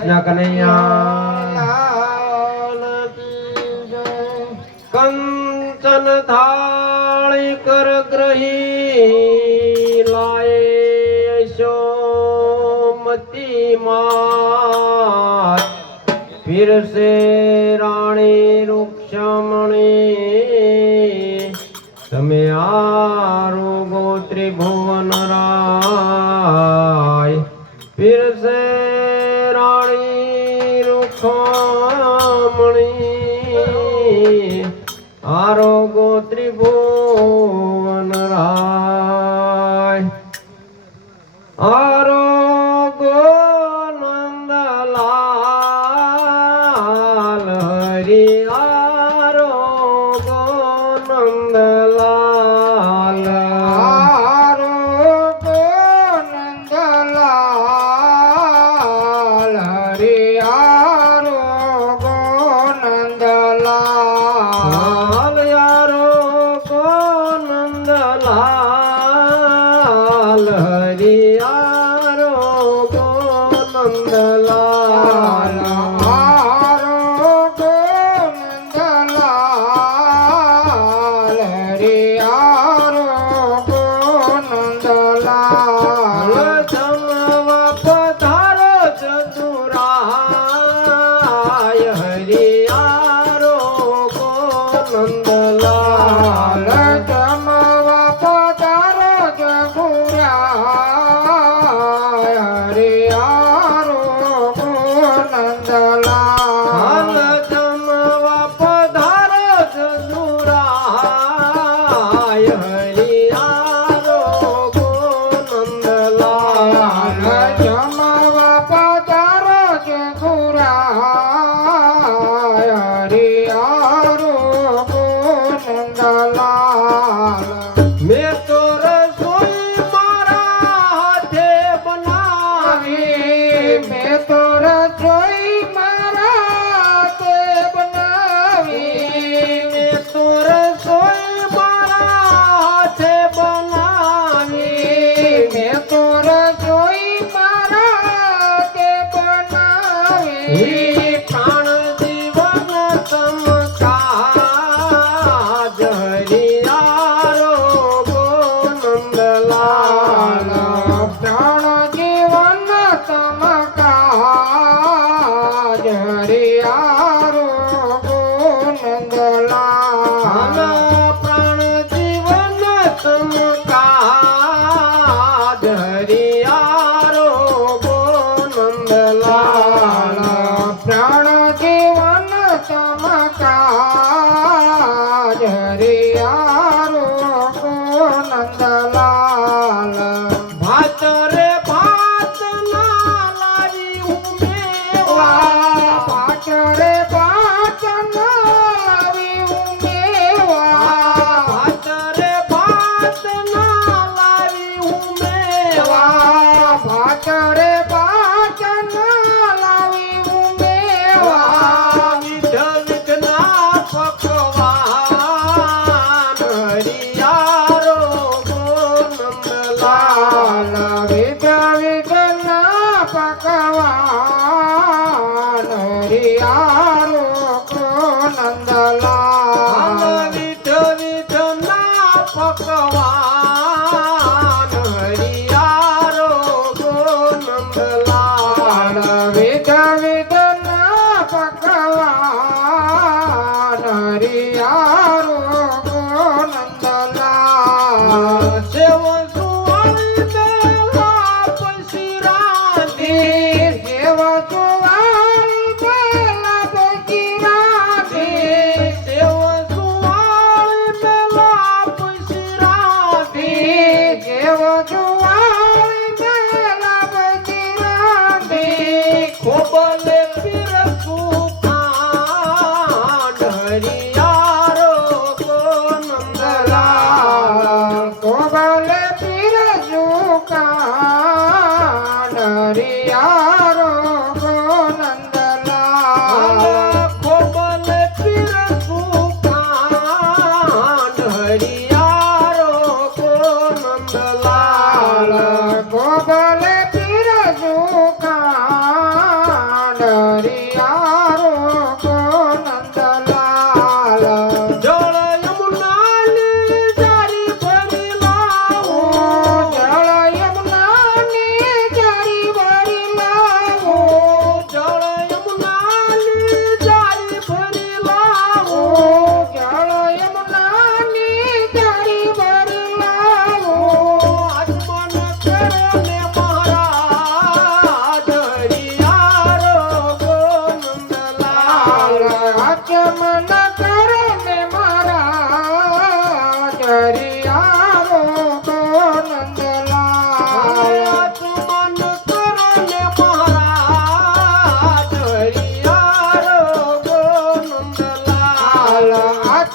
કૃષ્ણ કનૈયા. કંચન થાળી કર ગ્રહી લાય સોમતી માત ફિરસે રાણી રૂક્ષમણી, તમે આરોગો ત્રિભુવન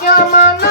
আমার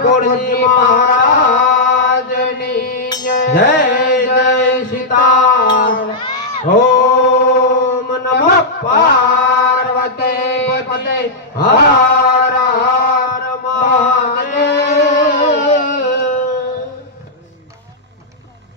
ઠાકોરજી મહારાજની જય જય સીતા ઓમ નમઃ હર